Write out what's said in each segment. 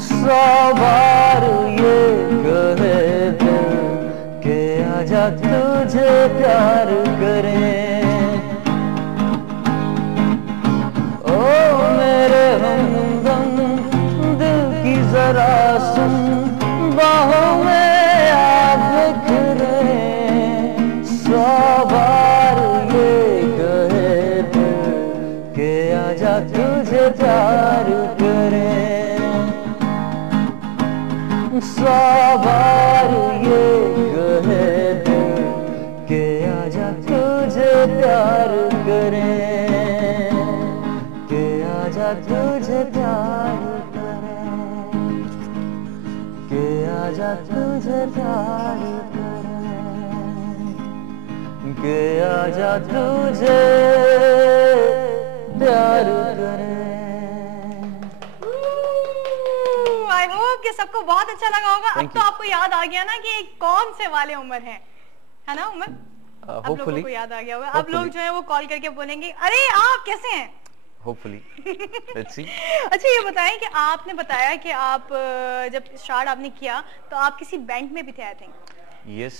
सौ बार ये कहे दिल के आजा तुझे प्यार करें। ओ मेरे हमदम दिल की जरा सुन, बाहों में आप बिखरे। सौ बार ये कहे दिल के आजा तुझे प्यार करें। सौ बार ये कहे दिल के आजा तुझे प्यार करें, के आजा तुझे प्यार करें, के आजा तुझे प्यार करें, के आजा तुझे प्यार करें। आई होप कि सबको बहुत अच्छा लगा होगा। अब तो आपको याद आ गया ना कि कौन से वाले उमर हैं, है ना उमर? अब लोगों को याद आ गया होगा। अब लोग जो है वो कॉल करके बोलेंगे अरे आप कैसे हैं? Hopefully. Let's see. अच्छा ये बताएं कि आपने बताया कि आप जब स्टार्ट आपने किया तो आप किसी बैंड में भी थे I think. Yes,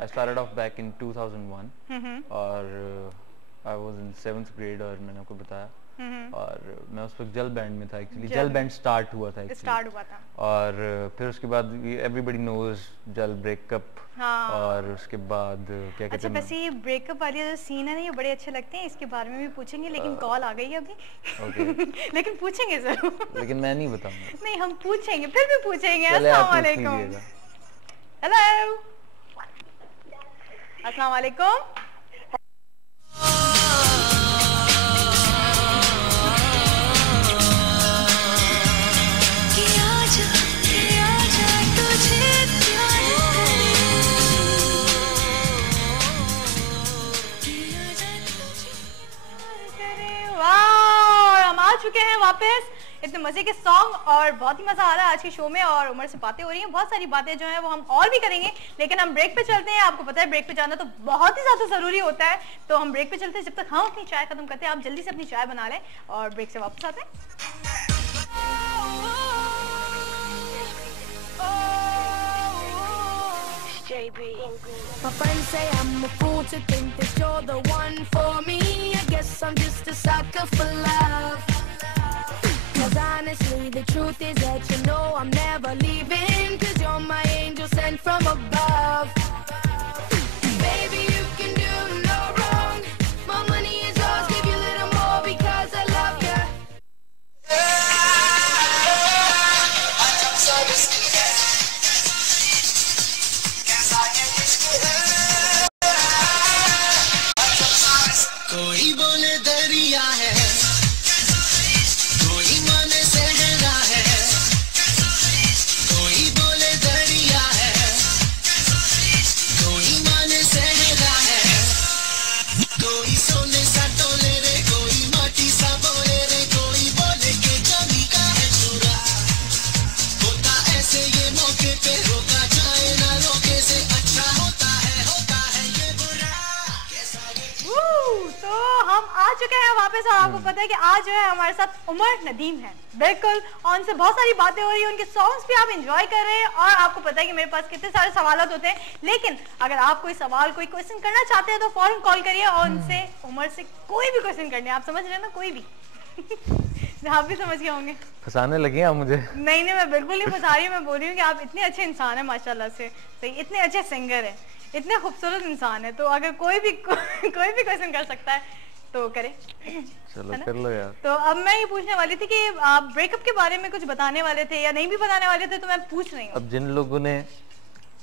I started off back in 2001 और I was in 7th grade और मैंने आपको बताया और मैं उस वक्त जल बैंड में था एक्चुअली। जल बैंड स्टार्ट हुआ था और फिर उसके बाद एवरीबॉडी नोज जल ब्रेकअप। हाँ। और उसके बाद क्या कहते हैं, वैसे ये ब्रेकअप वाले जो सीन है ना ये बड़े अच्छे लगते हैं, इसके बारे में भी पूछेंगे लेकिन कॉल आ गई है अभी। लेकिन पूछेंगे जरूर। लेकिन मैं नहीं बताऊंगा। नहीं हम पूछेंगे, फिर भी पूछेंगे। अस्सलाम वालेकुम। हेलो अस्सलाम वालेकुम। चुके हैं वापस इतने मजे के सॉन्ग और बहुत ही मजा आ रहा है आज के शो में और उमर से बातें हो रही हैं। बहुत सारी बातें जो हैं वो हम और भी करेंगे लेकिन हम ब्रेक पे चलते हैं। आपको पता है ब्रेक पे जाना तो बहुत ही ज्यादा जरूरी होता है, तो हम ब्रेक पे चलते हैं। जब तक हम अपनी चाय खत्म करते हैं आप जल्दी से अपनी चाय बना लें और ब्रेक से वापस आते हैं। My friends say I'm a fool to think that you're the one for me. I guess I'm just a sucker for love. 'Cause honestly the truth is that you know I'm never leaving. 'Cause you're my angel sent from above. Baby you can do no wrong. My money is yours, give you a little more because I love you. कोई बोले दरिया है, कोई माने सहरा है, कोई बोले दरिया है, कोई माने सहरा है, कोई सोने सा तोले रे, कोई माटी सा बोले रे, कोई बोले के चांदी का है चूरा। होता ऐसे ये मौके पे रोका जाए ना, रोके से अच्छा होता है ये बुरा। तो हम आ चुके हैं वापस और आपको पता है कि आज जो है हमारे साथ उमर नदीम है। बिल्कुल और उनसे बहुत सारी बातें हो रही हैं, उनके सॉन्ग्स भी आप एंजॉय कर रहे हैं और आपको पता है कि मेरे पास कितने सारे सवाल होते हैं। लेकिन अगर आप कोई सवाल कोई क्वेश्चन करना चाहते हैं तो फौरन कॉल करिए और उनसे उमर से कोई भी क्वेश्चन करने, आप समझ रहे हैं ना, कोई भी। आप भी समझ गए होंगे। फंसाने लगे आप मुझे? नहीं मैं बिल्कुल नहीं फंसा रही हूँ। मैं बोल रही हूँ कि आप इतने अच्छे इंसान है माशाल्लाह से, सही इतने अच्छे सिंगर है, इतने खूबसूरत इंसान है, तो अगर कोई भी क्वेश्चन कर सकता है तो करे। चलो कर लो यार। तो अब मैं ये पूछने वाली थी कि आप ब्रेकअप के बारे में कुछ बताने वाले थे या नहीं भी बताने वाले थे, तो मैं पूछ रही हूँ। अब जिन लोगों ने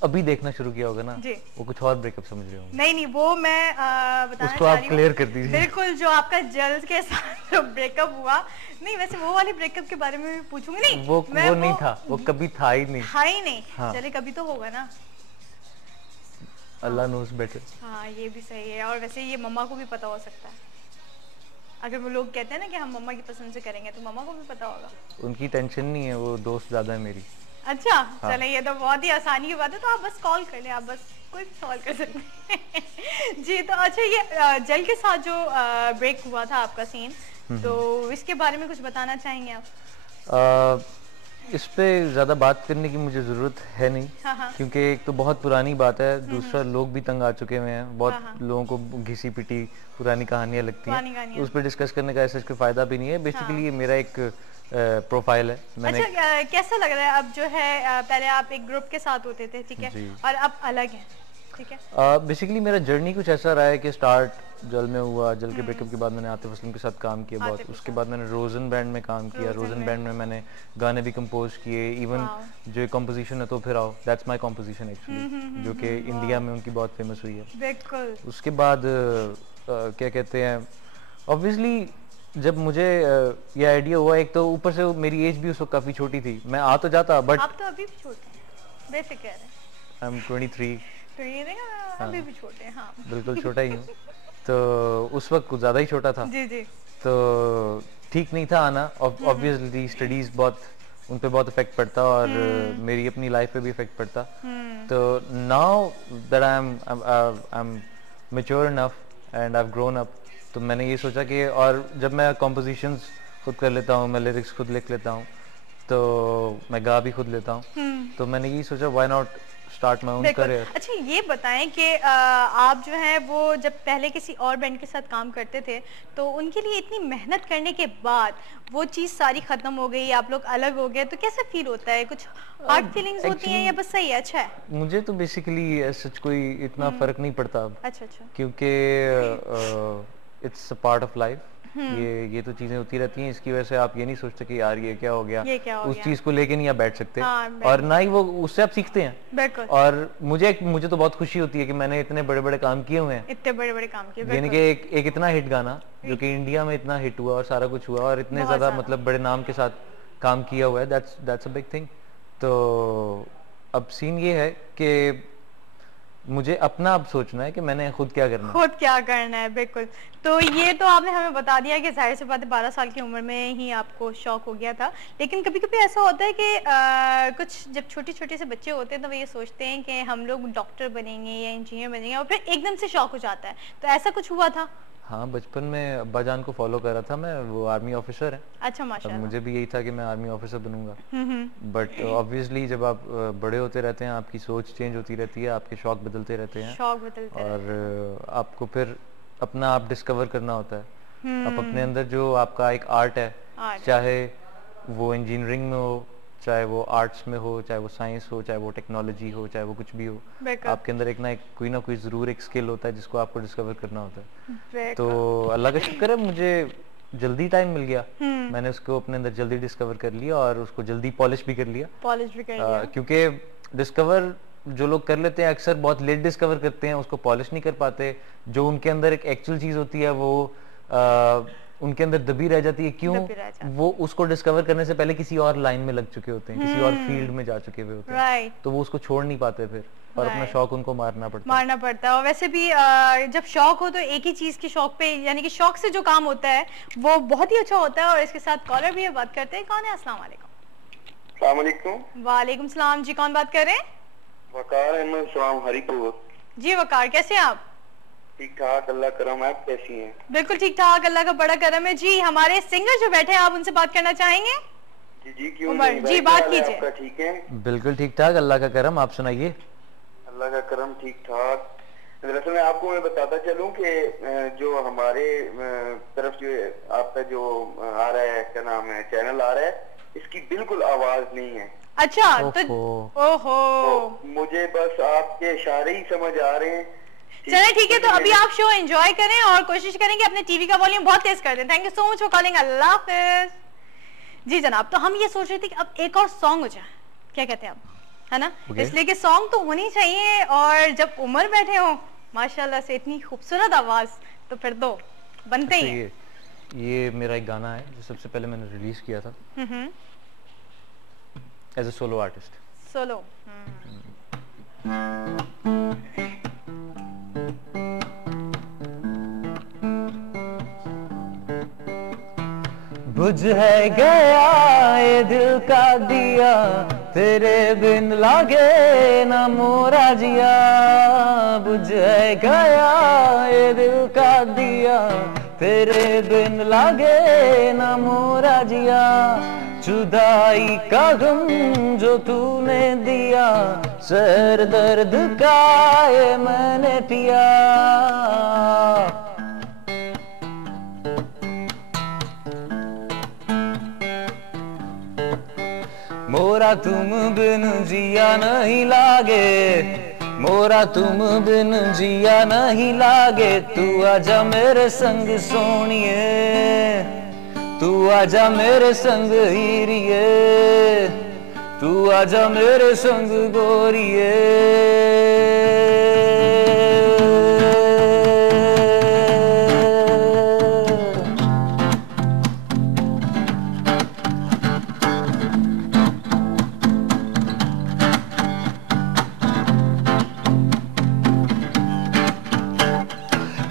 अभी देखना शुरू किया होगा ना जी, वो कुछ और ब्रेकअप समझ रहे होंगे। नहीं वो मैं बताना उसको आप क्लियर कर दीजिए। बिल्कुल जो आपका जल के साथ जो ब्रेकअप हुआ, नहीं वैसे वो वाले ब्रेकअप के बारे में भी पूछूंगी। नहीं वो नहीं था, वो कभी था ही नहीं। हाँ। चले कभी तो होगा ना, अल्लाह नोज़ बेटर। हाँ ये भी सही है और वैसे ये मम्मा को भी पता हो सकता है। अगर वो लोग कहते हैं ना कि हम मम्मा की पसंद से करेंगे तो मम्मा को भी पता होगा। उनकी टेंशन नहीं है, वो दोस्त ज्यादा है मेरी। अच्छा हाँ। चले ये तो बहुत ही आसानी की बात है, तो आप बस कॉल कर लें, आप बस कोई भी सवाल कर सकते हैं। जी तो अच्छा ये जल के साथ जो ब्रेक हुआ था आपका सीन, तो इसके बारे में कुछ बताना चाहेंगे आप? इस पे ज़्यादा बात करने की मुझे ज़रूरत है नहीं, क्योंकि एक तो बहुत पुरानी बात है, दूसरा लोग भी तंग आ चुके हुए हैं, बहुत लोगों को घिसी पिटी पुरानी कहानियाँ लगती हैं, तो उस पर डिस्कस करने का ऐसा कोई फ़ायदा भी नहीं है। बेसिकली ये मेरा एक प्रोफाइल है। मैंने अच्छा, कैसा लग रहा है अब जो है, पहले आप एक ग्रुप के साथ होते थे, ठीक है, और अब अलग हैं, ठीक है? बेसिकली मेरा जर्नी कुछ ऐसा रहा है कि स्टार्ट जल में हुआ, जल के ब्रेकअप के बाद मैंने आतिफ असलम के साथ काम किया बहुत, उसके बाद मैंने रोजन बैंड में काम किया, रोजन बैंड में मैंने गाने भी कंपोज किए, इवन जो एक कंपोजिशन है तो फिर आओ, दैट्स माय कंपोजिशन एक्चुअली, जो कि इंडिया में उनकी बहुत फेमस हुई है। बिल्कुल। उसके बाद क्या कहते हैं, ऑब्वियसली जब मुझे ये आइडिया हुआ, एक तो ऊपर से मेरी एज भी उस वक्त काफी छोटी थी, मैं आ तो जाता बट आप तो अभी भी छोटे हैं, बेफिक्र हैं। आई एम 23, तो ये देखा, अभी भी छोटे हैं। हाँ, बिल्कुल छोटा ही हूँ। तो उस वक्त कुछ ज़्यादा ही छोटा था, जी जी, तो ठीक नहीं था आना। ऑब्वियसली स्टडीज़ बहुत उन पे बहुत इफेक्ट पड़ता और मेरी अपनी लाइफ पे भी इफेक्ट पड़ता। तो now that I am mature enough and I have grown up, तो मैंने ये सोचा कि, और जब मैं कॉम्पोजिशंस खुद कर लेता हूँ, मैं लिरिक्स खुद लिख लेता हूँ, तो मैं गा भी खुद लेता हूँ, तो मैंने यही सोचा why not start my own career. अच्छा, ये बताएं कि आप जो है वो जब पहले किसी और बैंड के साथ काम करते थे, तो उनके लिए इतनी मेहनत करने के बाद वो चीज़ सारी खत्म हो गई, आप लोग अलग हो गए, तो कैसा फील होता है? कुछ हार्ड फीलिंग्स होती हैं या बस सही है? अच्छा है। मुझे तो बेसिकली सच कोई इतना फर्क नहीं पड़ता अब। अच्छा अच्छा, क्योंकि it's a part of life, ये तो चीजें होती रहती हैं, इसकी वजह से आप ये नहीं सोचते कि यार ये क्या हो गया, उस चीज को लेके नहीं आप बैठ सकते। और ना ही वो उससे आप सीखते हैं। और मुझे तो बहुत खुशी होती है कि मैंने इतने बड़े बड़े काम किए हुए हैं, इतने बड़े बड़े काम किए, यानी कि एक इतना हिट गाना जो कि इंडिया में इतना हिट हुआ और सारा कुछ हुआ, और इतने ज्यादा मतलब बड़े नाम के साथ काम किया हुआ है, दैट्स अ बिग थिंग। तो अब सीन ये है कि मुझे अपना अब सोचना है कि मैंने खुद क्या करना है। बिल्कुल। तो ये तो आपने हमें बता दिया कि जाहिर सी बात है 12 साल की उम्र में ही आपको शौक हो गया था, लेकिन कभी कभी ऐसा होता है कि कुछ जब छोटे छोटे से बच्चे होते हैं तो वो ये सोचते हैं कि हम लोग डॉक्टर बनेंगे या इंजीनियर बनेंगे, और फिर एकदम से शौक हो जाता है, तो ऐसा कुछ हुआ था? हाँ, बचपन में अब्बा जान को फॉलो कर रहा था मैं, वो आर्मी ऑफिसर है। अच्छा, माशाल्लाह। मुझे भी यही था कि मैं आर्मी ऑफिसर बनूंगा, बट ऑब्वियसली जब आप बड़े होते रहते हैं, आपकी सोच चेंज होती रहती है, आपके शौक बदलते रहते हैं, और आपको फिर अपना आप डिस्कवर करना होता है। आप अपने अंदर जो आपका एक आर्ट है, चाहे वो इंजीनियरिंग में हो, चाहे वो आर्ट्स में हो, चाहे वो साइंस हो, चाहे वो टेक्नोलॉजी हो, चाहे वो कुछ भी हो, आपके अंदर एक ना कोई ना कोई जरूर एक स्किल होता है जिसको आपको डिस्कवर करना होता है। तो अल्लाह का शुक्र है, मुझे जल्दी टाइम मिल गया, मैंने उसको अपने अंदर जल्दी डिस्कवर कर लिया और उसको जल्दी पॉलिश भी कर लिया। क्योंकि डिस्कवर जो लोग कर लेते हैं अक्सर बहुत लेट डिस्कवर करते हैं, उसको पॉलिश नहीं कर पाते। जो उनके अंदर एक एक्चुअल चीज होती है वो उनके अंदर दबी रह जाती है। क्यों? वो उसको डिस्कवर करने से पहले किसी और लाइन में लग चुके होते हैं, किसी और फील्ड में जा चुके हुए होते हैं, तो वो उसको छोड़ नहीं पाते फिर, और अपना शौक उनको मारना पड़ता है। और वैसे भी जब शौक हो तो एक ही चीज के शौक पे, यानी कि शौक से जो काम होता है वो बहुत ही अच्छा होता है। और इसके साथ कॉलर भी है, बात करते हैं। कौन है? अस्सलाम वालेकुम। वालेकुम सलाम जी, कौन बात कर रहे हैं? वकार अहमद सलाम हरीपुर। जी वकार, कैसे हैं आप? ठीक ठाक, अल्लाह करम। आप कैसी हैं? बिल्कुल ठीक ठाक, अल्लाह का बड़ा करम है जी। हमारे सिंगर जो बैठे हैं, आप उनसे बात करना चाहेंगे? जी क्यों नहीं, जी बात कीजिए। आपका ठीक है? बिल्कुल ठीक ठाक, अल्लाह का करम। आप सुनाइए। अल्लाह का करम, ठीक ठाक। दरअसल मैं आपको बताता चलूं कि जो हमारे तरफ जो आपका जो आ रहा है, क्या नाम है, चैनल आ रहा है, इसकी बिल्कुल आवाज नहीं है। अच्छा, तो ओहो, तो मुझे बस आपके इशारे ही समझ आ रहे हैं। चलिए ठीक है, तो अभी आप शो एंजॉय करें और कोशिश करें कि अपने टीवी का वॉल्यूम बहुत तेज कर दें। Thank you so much for calling. अल्लाह हाफिज। जी जनाब, तो हम ये सोच रहे थे कि अब एक और सॉन्ग हो जाए, क्या कहते हैं आप, है ना? इसलिए कि सॉन्ग तो होनी चाहिए, और जब उमर बैठे हो माशाल्लाह से इतनी खूबसूरत आवाज, तो फिर तो बनते ही हैं। ये मेरा एक गाना है जो सबसे पहले मैंने रिलीज किया था as a solo artist. Solo. बुझ है गया ये दिल का दिया, तेरे बिन लागे ना मोरा जिया। बुझ है गया ये दिल का दिया, तेरे बिन लागे ना मोरा जिया। जुदाई का गम जो तूने दिया, सर दर्द का ये मैंने पिया। मोरा तुम बिन जिया नहीं लागे, मोरा तुम बिन जिया नहीं लागे। तू आजा मेरे संग सोनिए, तू आजा मेरे संग हीरिए, तू आजा मेरे संग गोरिए।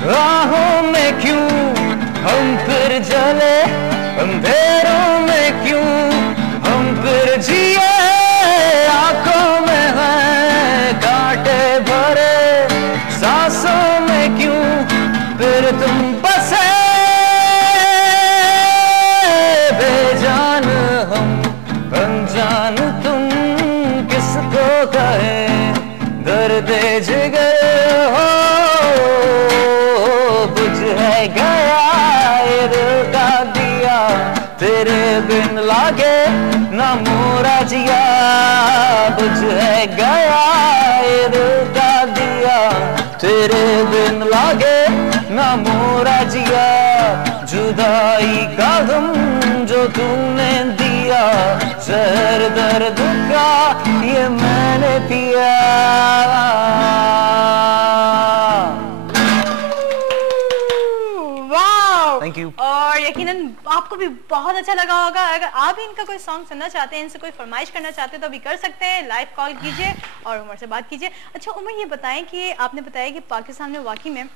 राहों में क्यों हम फिर जले, अंधेरों में क्यों हम फिर जिए। आंखों में है कांटे भरे, सांसों में क्यों फिर तुम बसे। बेजान हम अनजान तुम किसको कहें, दर्द जिगर हो तेरे बिन लागे ना मोरा जिया। बुझ है गया ये दिल का दिया, तेरे बिन लागे ना मोरा जिया। जुदाई का गम जो तूने दिया, जहर दर्द का ये मैंने पिया। Thank you. और यकीनन आपको भी बहुत अच्छा लगा होगा। अगर आप भी इनका कोई सॉन्ग सुनना चाहते हैं, इनसे कोई फरमाइश करना चाहते हैं तो अभी कर सकते हैं। लाइव कॉल कीजिए और उमर से बात कीजिए। अच्छा उमर, ये बताएं कि आपने बताया कि पाकिस्तान में वाकई में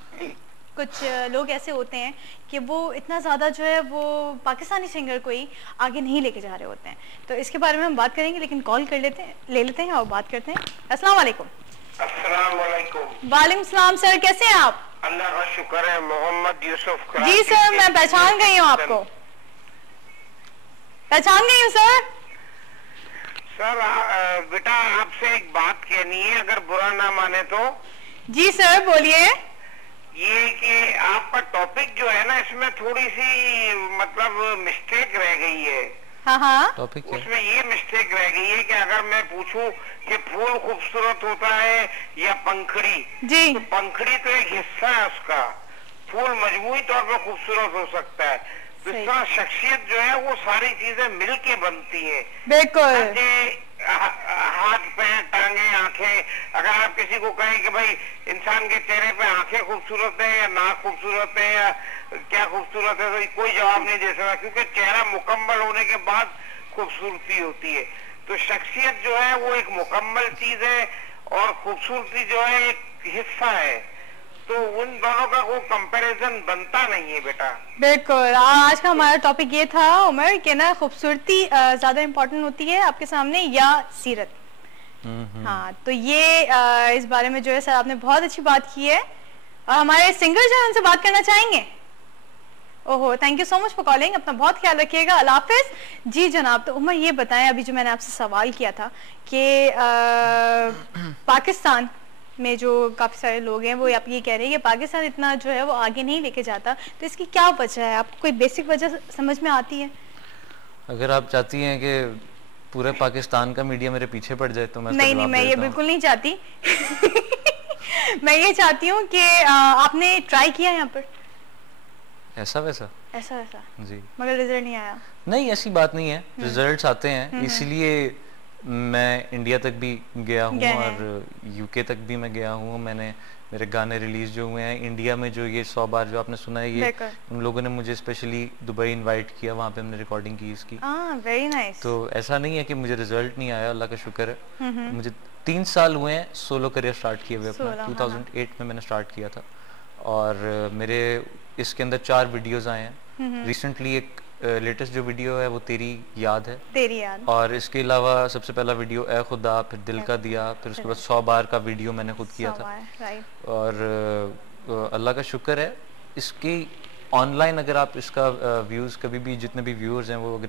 कुछ लोग ऐसे होते हैं कि वो इतना ज़्यादा जो है वो पाकिस्तानी सिंगर को ही आगे नहीं लेके जा रहे होते हैं, तो इसके बारे में हम बात करेंगे, लेकिन कॉल कर ले लेते हैं और बात करते हैं। अस्सलाम वालेकुम। अस्सलाम वालेकुम। वालेकुम सलाम सर, कैसे हैं आप? अल्लाह का शुक्र है। मोहम्मद यूसुफ। जी सर, मैं पहचान गई हूँ आपको, पहचान गई हूँ सर। सर बेटा आपसे एक बात कहनी है, अगर बुरा ना माने तो। जी सर बोलिए। ये कि आपका टॉपिक जो है ना, इसमें थोड़ी सी मतलब मिस्टेक रह गई है। हाँ हाँ, टॉपिक उसमें ये मिस्टेक रह गई है कि अगर मैं पूछूं कि फूल खूबसूरत होता है या पंखड़ी, जी तो पंखड़ी तो एक हिस्सा है उसका, फूल मजमूई तौर पर खूबसूरत हो सकता है। तो इस तरह शख्सियत जो है वो सारी चीजें मिलके बनती है। बिल्कुल। हाथ पैर टांगे आंखें, अगर आप किसी को कहें कि भाई इंसान के चेहरे पे आंखें खूबसूरत है या नाक खूबसूरत है या क्या खूबसूरत है, तो कोई जवाब नहीं दे सकता, क्योंकि चेहरा मुकम्मल होने के बाद खूबसूरती होती है। तो शख्सियत जो है वो एक मुकम्मल चीज है और खूबसूरती जो है एक हिस्सा है। तो उन दोनों का कोई कंपैरिजन बनता नहीं है बेटा। बिल्कुल। आज का हमारा टॉपिक ये था उमर कि ना खूबसूरती ज्यादा इम्पोर्टेंट होती है आपके सामने या सीरत। हाँ, तो ये इस बारे में जो है सर आपने बहुत अच्छी बात की है। और हमारे सिंगर जो है उनसे बात करना चाहेंगे। ओहो, thank you so much for calling. अपना बहुत ख्याल रखिएगा। अल्लाह हाफिज। जी जनाब, तो उमर ये बताएं, अभी जो मैंने आपसे सवाल किया था कि पाकिस्तान में जो काफी सारे लोग हैं वो आप ये कह रहे हैं कि पाकिस्तान इतना जो है वो आगे नहीं लेके जाता, तो इसकी क्या वजह है? आपको कोई बेसिक वजह समझ में आती है? अगर आप चाहती हैं कि पूरे पाकिस्तान का मीडिया मेरे पीछे पड़ जाए तो मैं नहीं, मैं ये बिल्कुल नहीं चाहती। मैं ये चाहती हूँ कि आपने ट्राई किया यहाँ पर ऐसा वैसा जी, मगर रिजल्ट नहीं आया। नहीं, ऐसी बात नहीं है, रिजल्ट्स आते हैं। इसीलिए मैं इंडिया तक भी गया हूँ और यूके तक भी मैं गया हूँ। मैंने मेरे गाने रिलीज जो हुए हैं इंडिया में, जो ये 100 बार जो आपने सुना है, ये उन लोगों ने मुझे स्पेशली दुबई इनवाइट किया, वहाँ पे हमने रिकॉर्डिंग की इसकी। Very nice. तो ऐसा नहीं है कि मुझे रिजल्ट नहीं आया, अल्लाह का शुक्र है। मुझे 3 साल हुए हैं सोलो करियर स्टार्ट किए हुए अपना। 2008 में मैंने स्टार्ट किया था और मेरे इसके अंदर 4 वीडियोस आए हैं। रिसेंटली एक लेटेस्ट जो वीडियो है वो तेरी याद है, तेरी याद। और इसके अलावा सबसे पहला वीडियो ए खुदा, फिर दिल का दिया, फिर उसके बाद 100 बार का वीडियो मैंने खुद किया था। और अल्लाह का शुक्र है, इसकी ऑनलाइन अगर आप इसका व्यूज कभी भी, जितने भी व्यूअर्स हैं वो अगर